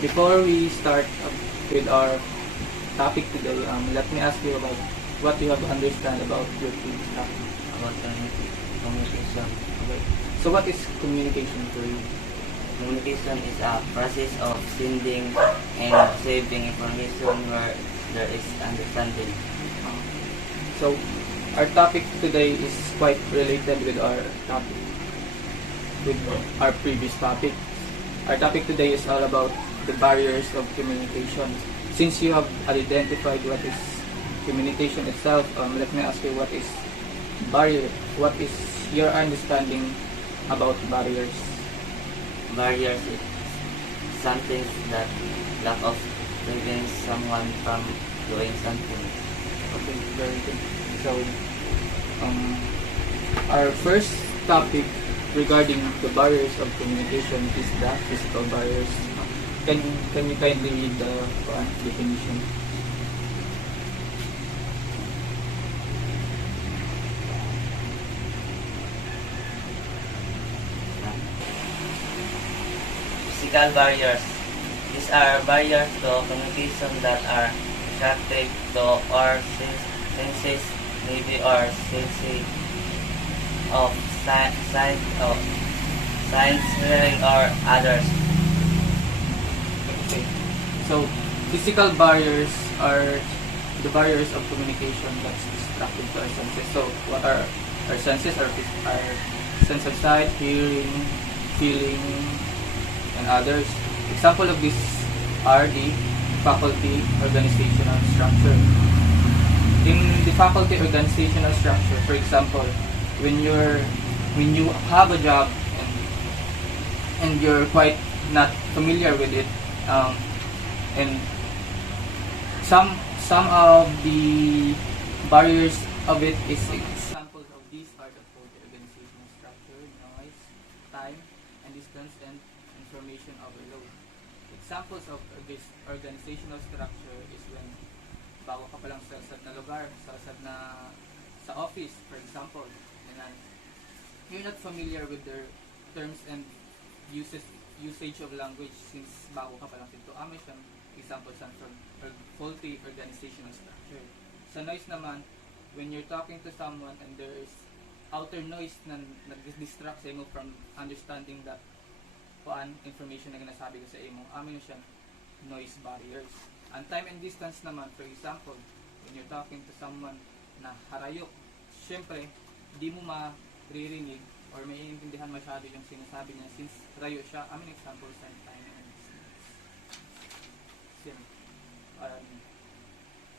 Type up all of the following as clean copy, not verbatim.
Before we start with our topic today, let me ask you about what you have understand about your previous topic. About communication. Okay. So what is communication for you? Communication is a process of sending and receiving information where there is understanding. So our topic today is quite related with our topic, with our previous topic. Our topic today is all about the barriers of communication. Since you have identified what is communication itself, let me ask you what is barrier. What is your understanding about barriers? Barriers is something that lack of prevents someone from doing something. Okay, very good. So, our first topic regarding the barriers of communication is the physical barriers. Can you kindly read the definition? Physical barriers. These are barriers to communication that are attractive to our senses, maybe or senses of science, hearing, or others. Okay. So, physical barriers are the barriers of communication that's destructive to our senses. So, what are our senses? Our sense of sight, hearing, feeling, and others. Example of this are the faculty organizational structure. In the faculty organizational structure, for example, when you have a job and you're quite not familiar with it, and some of the barriers of it is examples of these are the organizational structure, noise, time and distance, and information overload. Examples of this organizational structure is when bago ka pa lang sa na lugar, sa office, for example, and then you're not familiar with their terms and usage of language since bago ka pa lang dito. Siyang example from faulty organizational structure. Sa noise naman, when you're talking to someone and there is outer noise na nag-distract sa imo from understanding that information na ginasabi ko sa imo, amin siyang noise barriers. And time and distance naman, for example, when you're talking to someone na harayok, syempre, di mo maririnig or may iintindihan masyado yung sinasabi niya since rayo siya. Amin example sa time and distance.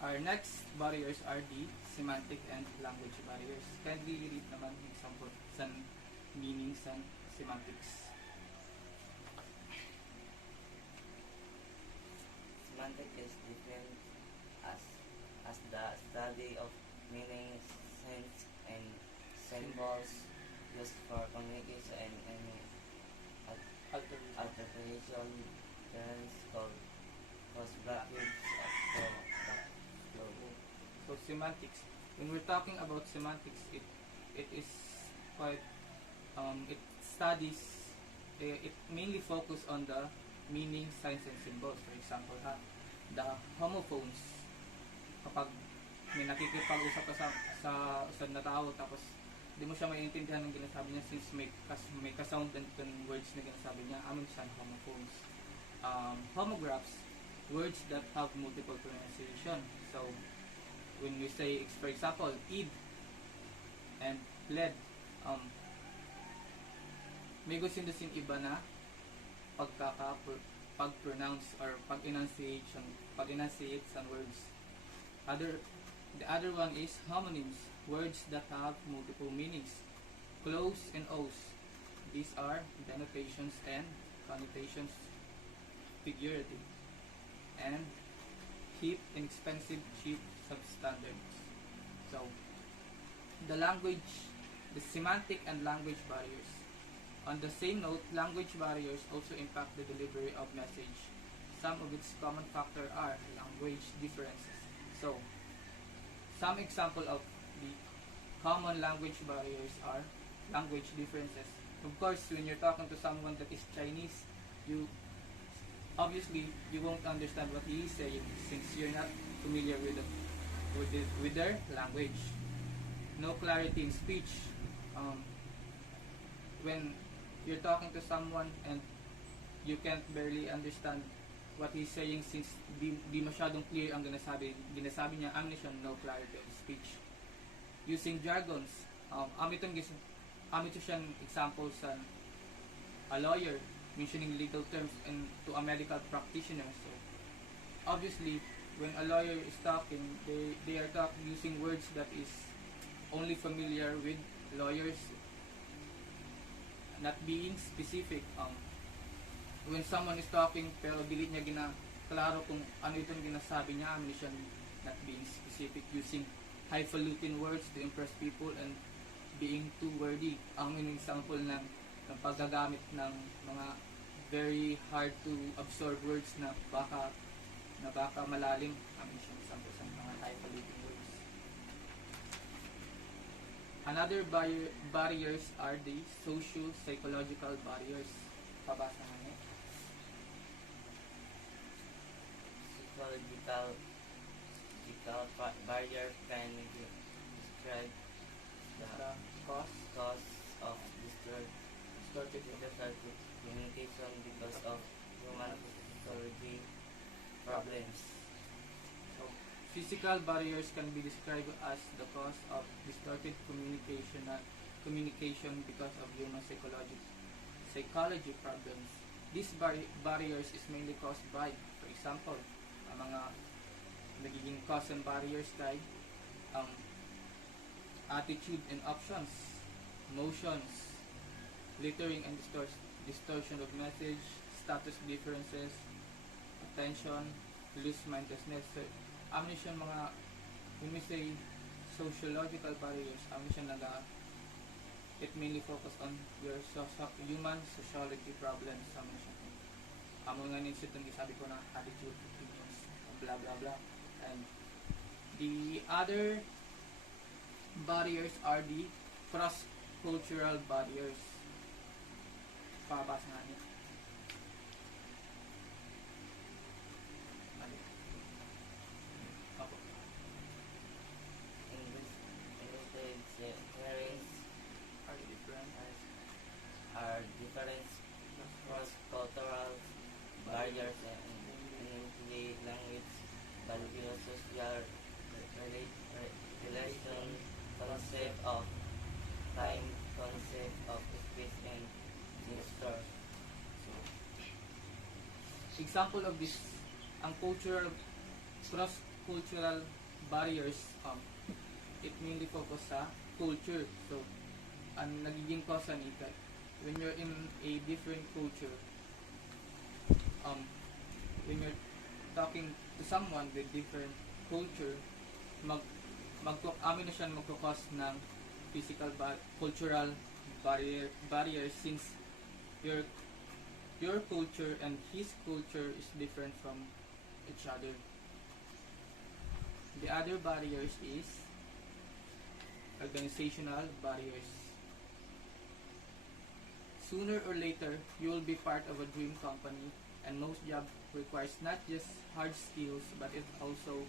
Our next barriers are the semantic and language barriers. Can we read naman example sa meaning sa semantics? Semantic is defined as the study of meaning, sense, and symbols used for communication and any alteration terms called brackets of the So semantics. When we're talking about semantics, it is quite it studies it mainly focus on the meaning, signs, and symbols. For example, the homophones. Kapag may nakikipag-usap ka sa usad na tao tapos di mo siya maintindihan ng ginasabi niya since may kasound and words na ginasabi niya, amin siya homophones. Homographs, words that have multiple pronunciation. So, when we say, for example, id and led, may gusto sin iba na pag-pronounce or pag-enunciate some words. The other one is homonyms, words that have multiple meanings. Close and O's, these are denotations and connotations, figurative. And hip, inexpensive, cheap, substandards. So, the semantic and language barriers. On the same note, language barriers also impact the delivery of message. Some of its common factors are language differences. So, some example of the common language barriers are language differences. Of course, when you're talking to someone that is Chinese, you obviously you won't understand what he is saying since you're not familiar with their language. No clarity in speech. When you're talking to someone and you can't barely understand what he's saying since di masyadong clear ang ginasabi niya, amnesia, no clarity of speech. Using jargons, amito siyang example sa a lawyer mentioning legal terms and to a medical practitioner. So obviously when a lawyer is talking, they are using words that is only familiar with lawyers, not being specific. When someone is talking pero dili niya klaro kung ano itong ginasabi niya, amnesia, not being specific, using highfalutin words to impress people and being too wordy. Ang example ng paggagamit ng mga very hard to absorb words na baka malalim. Amnesia, example sa mga highfalutin words. Another barriers are the socio-psychological barriers. Pabasa nga Psychological barrier can describe the cause of distorted communication because of human psychology problems. So, physical barriers can be described as the cause of distorted communication because of human psychology problems. These barriers is mainly caused by, for example, ang mga nagiging cause and barriers kay attitude and options, emotions, littering and distortion of message, status differences, attention, loose-mindedness. So, amnesia mga, when we say sociological barriers, amnesia it mainly focus on your human sociology problems. Amnesia. Amo nga ninyo itong isabi ko na attitude, opinions, blah blah blah. And the other barriers are the cross-cultural barriers. Pabasa nga niya. Are different cross-cultural barriers in the language, value, social relation, concept of time, concept of space, and gesture. Example of this, ang cross-cultural barriers, it mainly focus sa culture. So, ang nagiging cause nito, when you're in a different culture, when you're talking to someone with different culture, amin na siya magkakos ng cultural barrier since your culture and his culture is different from each other. The other barriers is organizational barriers. Sooner or later, you will be part of a dream company, and most job requires not just hard skills, but it also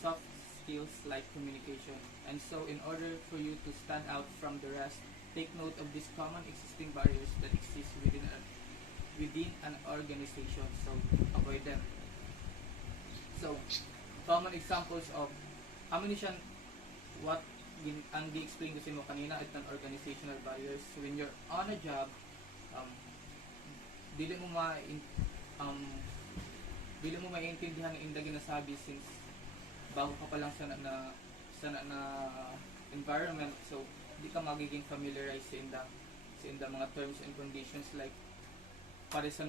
soft skills like communication. And so, in order for you to stand out from the rest, take note of these common existing barriers that exist within an organization. So, avoid them. So, common examples of ammunition, what ang di-explain kasi mo kanina, at an organizational barriers. So, when you're on a job, dili mo maintindihan ang inda ginasabi since bago ka pa lang sa na environment, so di ka magiging familiarized sa inda mga terms and conditions like para sa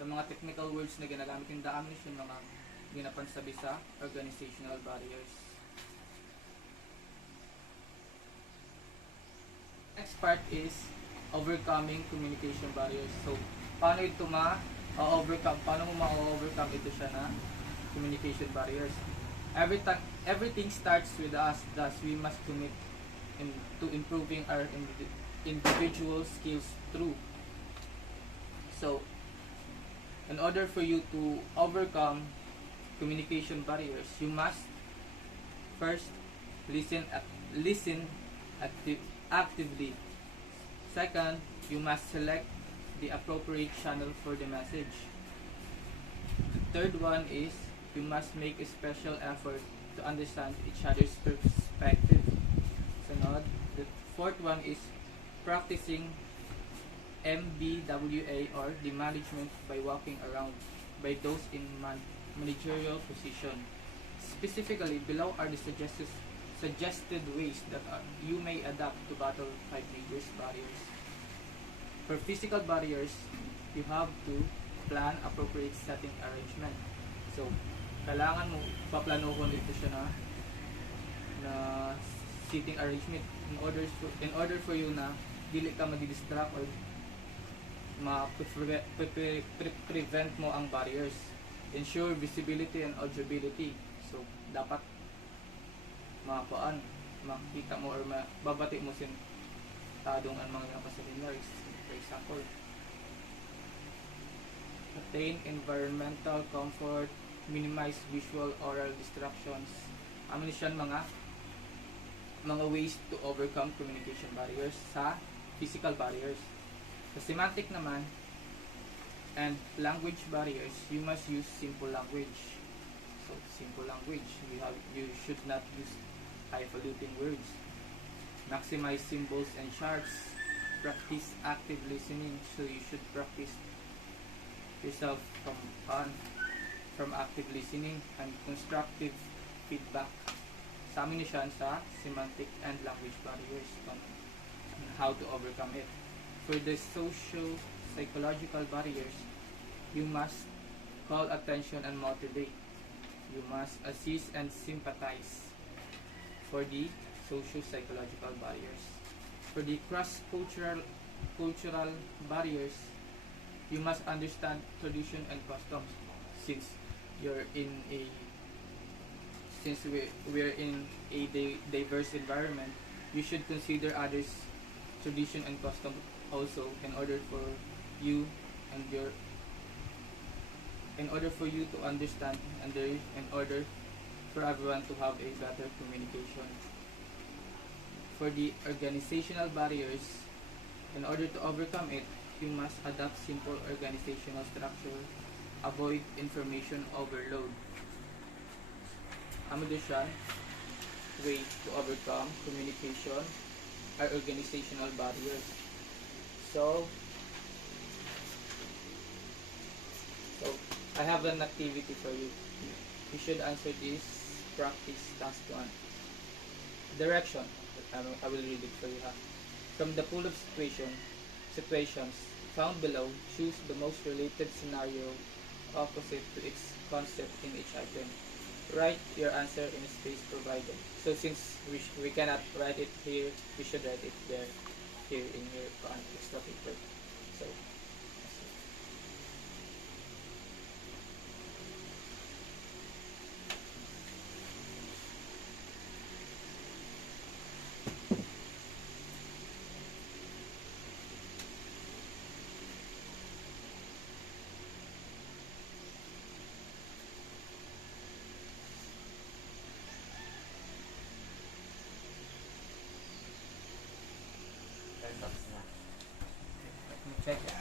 mga technical words na ginagamit yung daamin yung mga ginapansabi sa organizational barriers. Next part is overcoming communication barriers. So, paano mo ma-overcome ito siya na communication barriers? Everything starts with us, thus we must commit to improving our individual skills through So, in order for you to overcome communication barriers, you must first listen actively. Second, you must select the appropriate channel for the message. The third one is you must make a special effort to understand each other's perspective. Sunod. The fourth one is practicing MBWA or the management by walking around by those in managerial position. Specifically, below are the suggested ways that you may adapt to battle 5 major barriers. For physical barriers, you have to plan appropriate setting arrangement. So, kailangan mo paplanuhon ito siya na seating arrangement in order for you na dili ka madi-distract or prevent mo ang barriers. Ensure visibility and audibility. So, dapat makita mo or babati mo sin tadong ang mga nakaseminars. For example, attain environmental comfort, minimize visual oral distractions. Ano siya mga ways to overcome communication barriers sa physical barriers. Sa semantic naman and language barriers, you must use simple language. So, simple language, you should not use highfalutin words. Maximize symbols and charts. Practice active listening, so you should practice yourself from active listening and constructive feedback. Sa amin siya sa semantic and language barriers on how to overcome it. For the social psychological barriers, you must call attention and motivate. You must assist and sympathize. For the social psychological barriers. For the cross-cultural barriers, you must understand tradition and customs. Since we're in a diverse environment, you should consider others' tradition and custom also in order for you to understand and in order for everyone to have a better communication. For the organizational barriers, in order to overcome it, you must adopt simple organizational structure, avoid information overload. Ano din siya? Way to overcome communication or organizational barriers. So I have an activity for you. You should answer this practice task 1. Direction. I will read it for you. From the pool of situations found below, choose the most related scenario opposite to its concept in each item. Write your answer in a space provided. So since we cannot write it here, we should write it there, here in your extra paper. So, Tapos na. let me check it.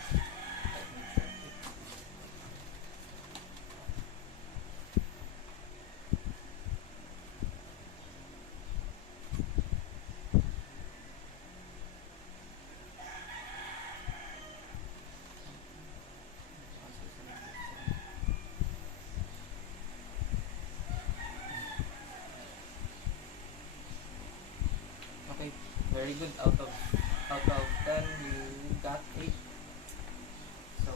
Okay, very good. Out of 10, you got 8. So,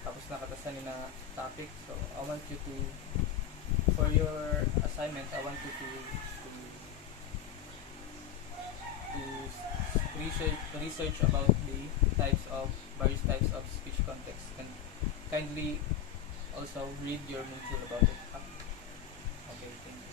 tapos na katasan na topic. So, I want you to, for your assignment, I want you to research about the various types of speech context, and kindly also read your module about it. Okay, thank you.